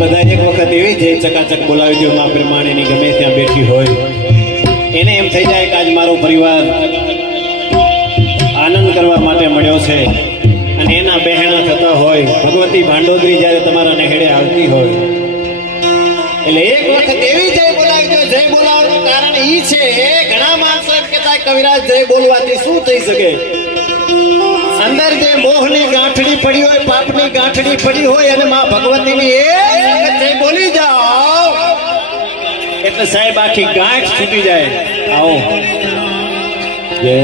બધા એક વખત એવી જે ચકાચક બોલાવી દો માં પ્રમાણેની ગમે ત્યાં બેઠી હોય એને એમ થઈ જાય કે આજ મારો પરિવાર આનંદ કરવા માટે મળ્યો છે અને એના બહેણા થતા હોય ભગવતી ભાંડોદરી જ્યારે તમારા નેહડે આવતી હોય એટલે એક વખત એવી જય બોલાવી દો. જય બોલાવવાનું કારણ ઈ છે ઘણા માણસો એમ કહેતા કવિરાજ જય બોલવાથી શું થઈ શકે? અંદર જે મોહની ગાંઠડી પડી હોય પાપની ગાંઠડી પડી હોય અને માં ભગવતીની એક જય બોલી જાઓ એટલે સાહેબ આખી ગાંઠ છૂટી જાય. આવો જય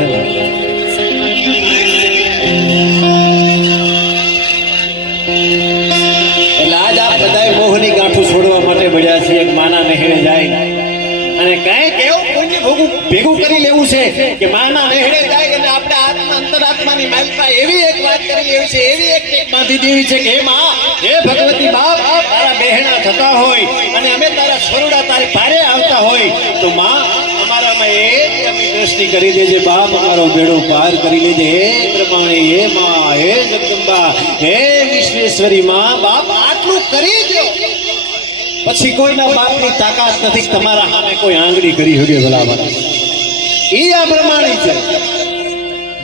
એટલે આજ આપ બધા મોહની ગાંઠું છોડવા માટે મળ્યા છે. એક માના નેહડે જાય અને કઈક એવું પુણ્ય ભેગું કરી લેવું છે કે માના નેહડે જાય અને આપણે આત્મા અંતરાત્માની માલિકા એવી એક વાત કરી લેવી છે, એવી એક ટેક બાંધી દેવી છે કે હે માં, હે ભગવતી બાપ, તારા બહેણા થતા હોય અને અમે તારા સ્વરૂડા તારી ભારે આવતા હોય તો માં અમારામાં એ અમે દ્રષ્ટિ કરી દેજે બાપ, અમારો બેડો પાર કરી લેજે. હે પ્રમાણે, હે માં, હે જગદંબા, હે વિશ્વેશ્વરી માં, બાપ આટલું કરી દો પછી કોઈના બાપની તાકાત નથી તમારા સામે કોઈ આંગળી કરી શકે. ભલામાં ઈ આ પ્રમાણે છે.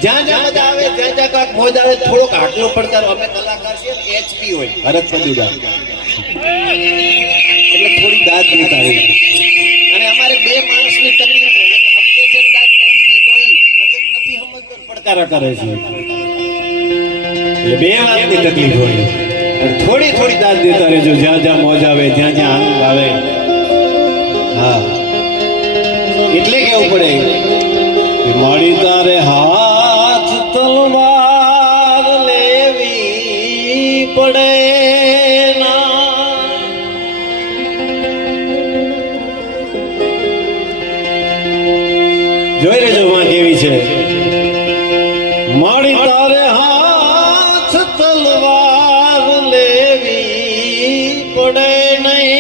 જ્યાં જ્યાં બધા આવે ત્યાં જ્યાં કાંક મોજ આવે થોડોક આટલો પડકાર. અમે કલાકાર છીએ ને એચપી હોય ભરત પદુડા એટલે થોડી દાદ દેતા રહી અને અમારે બે માણસની તકલીફ હોય સમજે છે દાદ નથી દેતો અને એક નથી સમજતો પડકારા કરે છે એટલે બે વાતની તકલીફ હોય. થોડી થોડી દાદ દેતા રહેજો જ્યાં જ્યાં મોજ આવે જ્યાં જ્યાં આનંદ આવે. હા એટલે કેવું પડે કે મળી તારે હાથ તલવાર લેવી પડે ના, જોઈ લેજો માં કેવી છે. મળી તારે હાથ તલવાર લેવી પડે નહીં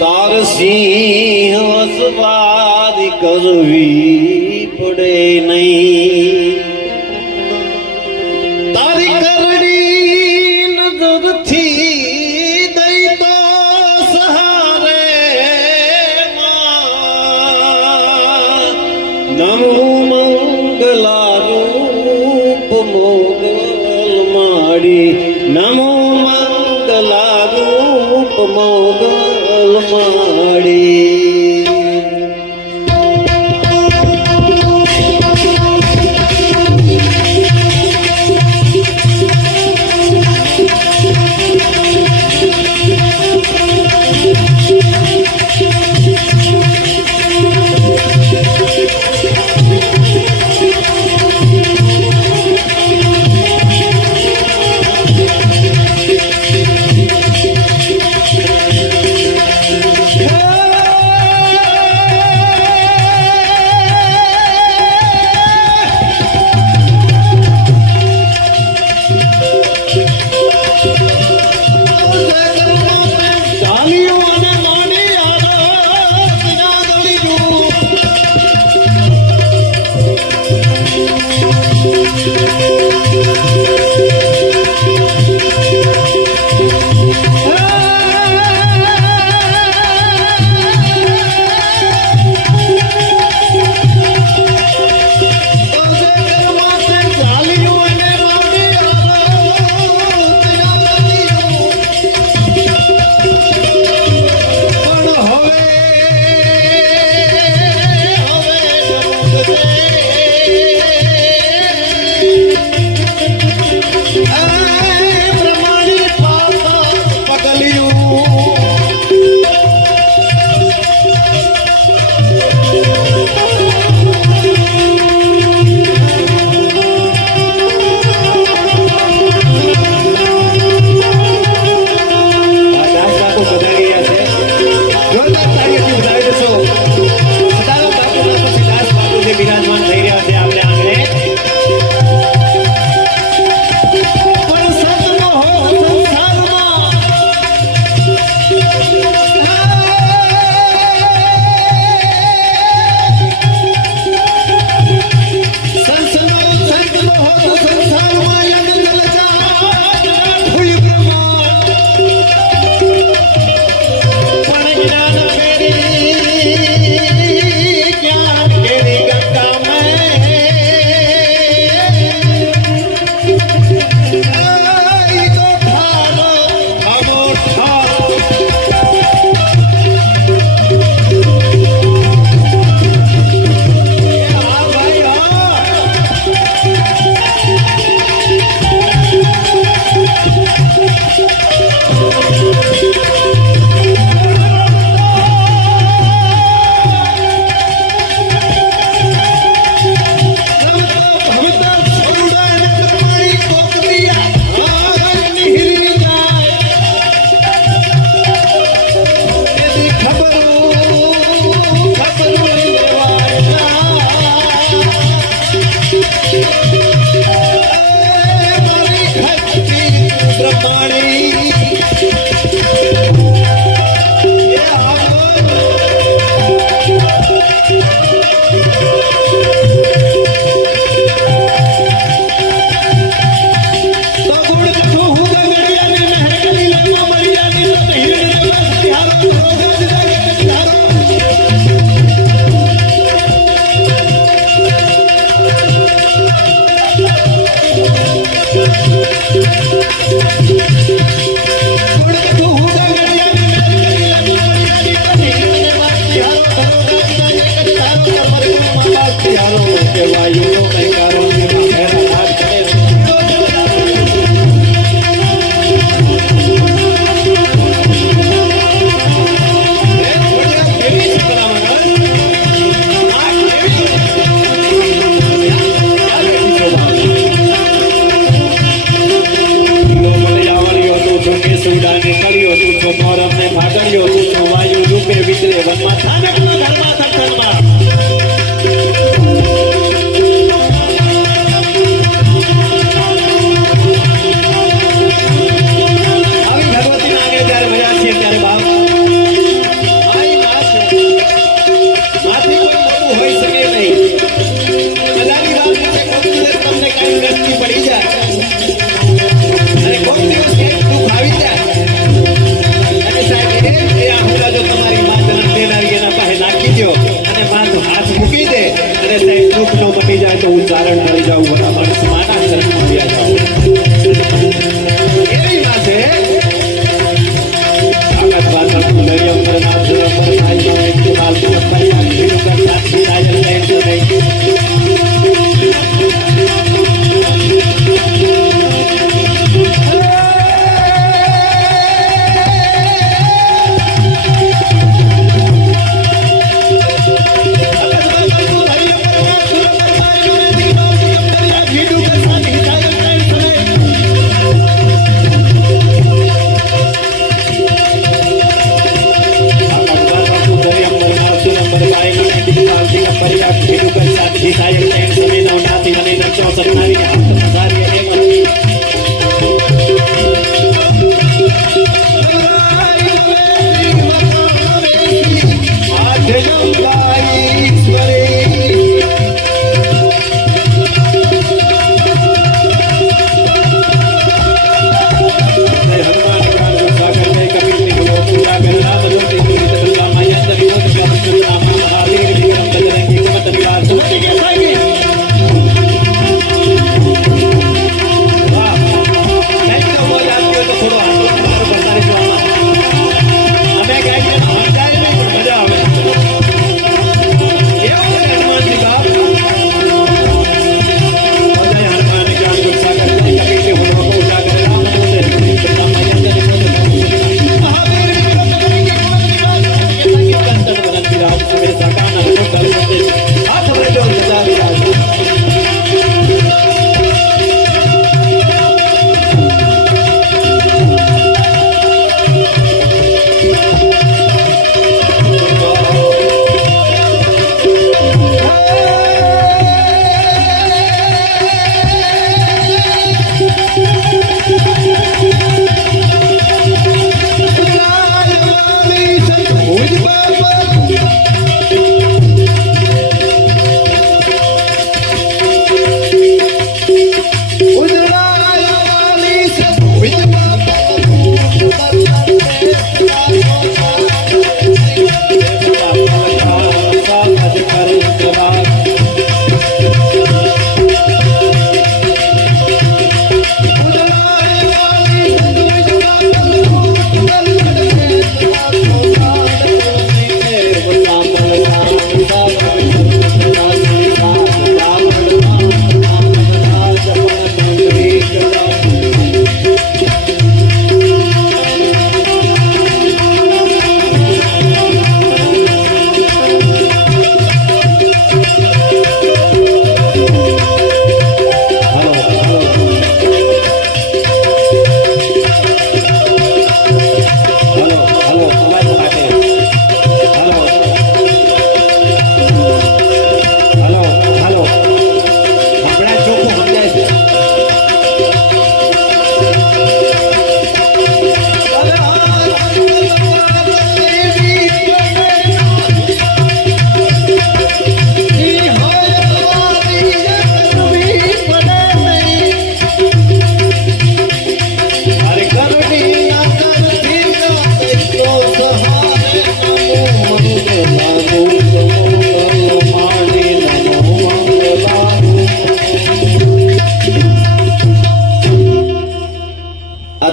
તાર સિંહ સવારી કરવી પડે નહીં. તારી કરડી નજરથી દઈ તો સહારે નમો મંગલા રૂપ મોગલ માડી, નમો મંગલા રૂપ મોગલ માડી.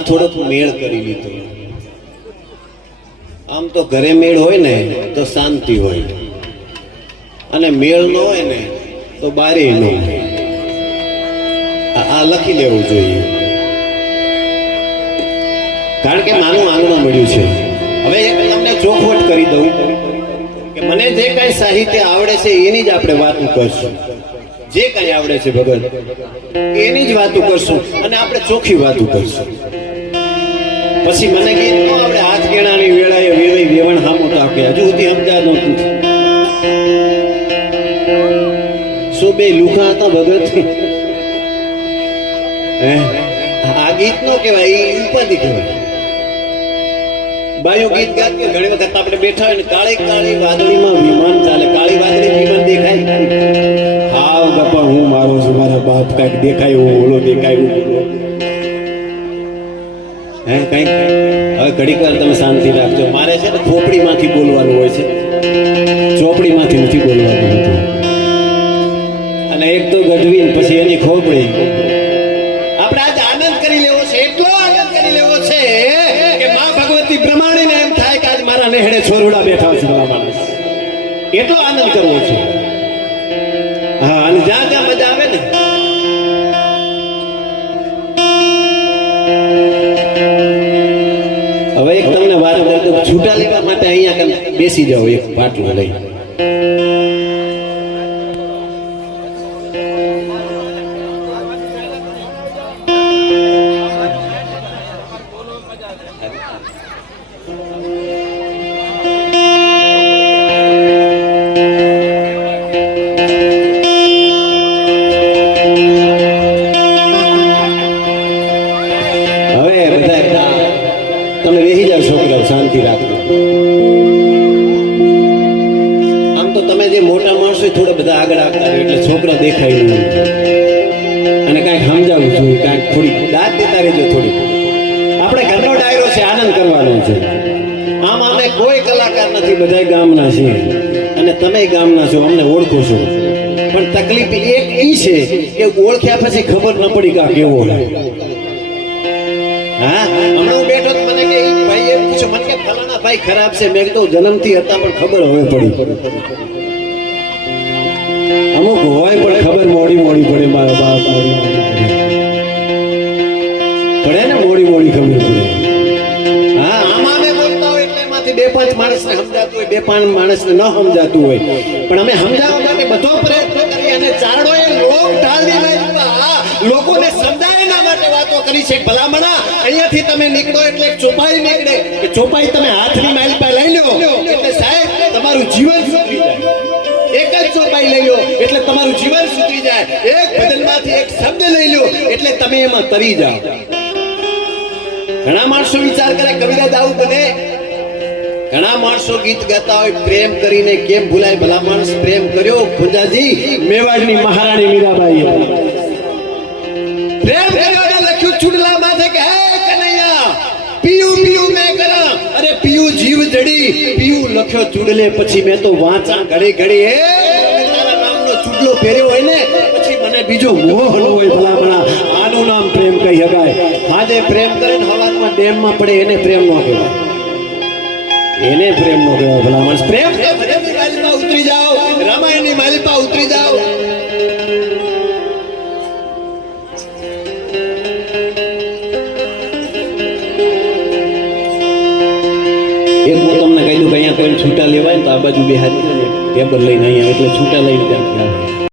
થોડોક મેળ કરી લીધો. આમ તો ઘરે મેળ હોય ને તો શાંતિ હોય, અને મેળ ન હોય ને તો બારે ન હોય. આ લખી લેવું જોઈએ, કારણ કે માનું આંગણું મળ્યું છે. હવે તમને ચોખવટ કરી દઉં કે મને જે કઈ સાહિત્ય આવડે છે એની જ આપણે વાતો કરશું. જે કઈ આવડે છે ભગત એની જ વાતો કરશું, અને આપણે ચોખ્ખી વાતો કરશું. પછી મને ગીત ન આપણે હાથ કેળાની વેળાએ વેવાઈ વેવણ હામું તો આપણે હજુ સુધી સમજાતું નથી. શું બે લુખા હતા ભગત? આ ગીત નો કહેવાય, એ ઉપાધિ કહેવાય. બાયો ગીત ગાતી ઘણી વખત આપણે બેઠા હોય ને કાળી કાળી વાદળીમાં વિમાન ચાલે, કાળી વાદળી વિમાન દેખાય. હાવ ગપ્પા હું મારો છું, મારા બાપ કઈક દેખાય ઓલો દેખાય. હે કઈક હવે ઘડીક વાર તમે શાંતિ રાખજો. મારે છે ને ખોપડીમાંથી બોલવાનું હોય છે, ચોપડીમાંથી નથી બોલવાનું હોતું. અને એક તો ગઢવી પછી એની ખોપડી. આપણે આજે આનંદ કરી લેવો છે, એટલો આનંદ કરી લેવો છે કે માં ભગવતી પ્રમાણીને એમ થાય કે આજ મારા નેહડે છોરુડા બેઠા છે ભલા માણસ. એટલો આનંદ કરવો છે. હા, અને જ્યાં જ્યાં મજા આવે ને હવે એક તમને વાત કરું, છૂટા લેવા માટે અહીંયા બેસી જાઓ એક પાટલું લઈ. તમે બેસી જાઓ છોકરાઓ, શાંતિ રાખો. આમ તો તમે જે મોટા માણસો થોડા બધા આગળ આવતા રહો એટલે છોકરા દેખાય નહીં. અને કાંઈક સમજાવવું જોઈએ, કાંઈક થોડી દાદ દેતા રહેજો. થોડી આપણે ઘરનો ડાયરો છે, આનંદ કરવાનો છે. આમ અમે કોઈ કલાકાર નથી, બધા ગામના છીએ, અને તમે ગામના છો, અમને ઓળખો છો. પણ તકલીફ એક ઈ છે કે ઓળખ્યા પછી ખબર ન પડી કે આ કેવો. હા, હમણાં બેઠો મને કે ભાઈ એમ પૂછો, મને કે ફલાણા ભાઈ ખરાબ છે. મેં કીધું જન્મથી હતા પણ ખબર હવે પડી. અમુક હોય પણ ખબર મોડી મોડી પડે. મારા બાપ પડે ને, મોડી મોડી ખબર પડે. હા, આમાં અમે બોલતા હોય એટલે એમાંથી બે પાંચ માણસને સમજાતું હોય, બે પાંચ માણસને ન સમજાતું હોય, પણ અમે સમજાવવા માટે બધો પ્રયત્ન કરીએ. અને ચારડોએ લોક ઢાલની લોકોને સમજાય એના માટે વાતો કરી છે. ભલામણા અહીંયાથી તમે નીકળો એટલે ચોપાઈ નીકળે કે ચોપાઈ તમે હાથની માઇલ પર લઈ લો એટલે સાહેબ તમારું જીવન સુધરી જાય. એક જ ચોપાઈ લઈ લો એટલે તમારું જીવન સુધરી જાય. એક ભજનમાંથી એક શબ્દ લઈ લો એટલે તમે એમાં તરી જાઓ. ઘણા માણસો વિચાર કરે કવિરાજ આવું બને. ઘણા માણસો ગીત ગાતા હોય પ્રેમ કરીને કેમ ભૂલાય. ભલા માણસ પ્રેમ કર્યો ખુદાજી મેવાડની મહારાણી મીરાબાઈ પ્રેમ કર્યો ને લખ્યું ચૂડલા માથે કે હે કનૈયા પીયું પીયું મેં કરા. અરે પીયું જીવ જડી, પીયું લખ્યો ચૂડલે પછી મેં તો વાંચા ઘડી ઘડી. હે તારા નામનો ચૂડલો પહેર્યો હોય ને પછી મને બીજો મોહ ન હોય. ભલામણા આનું નામ પ્રેમ કહી શકાય. આજે પ્રેમ કરે ને હવારમાં ડેમમાં પડે એને પ્રેમ ન કહેવાય, એને પ્રેમ નો કહેવાય. ભલા માણસ પ્રેમ તો ભજનની માલિપા ઉતરી જાઓ, રામાયણની માલિપા ઉતરી જાઓ. એક હું તમને કહી દઉં કે અહીંયા કોઈ છૂટા લેવાય ને તો આ બાજુ બેહાડી ટેબલ લઈને અહીંયા એટલે છૂટા લઈને ત્યાંથી આવે.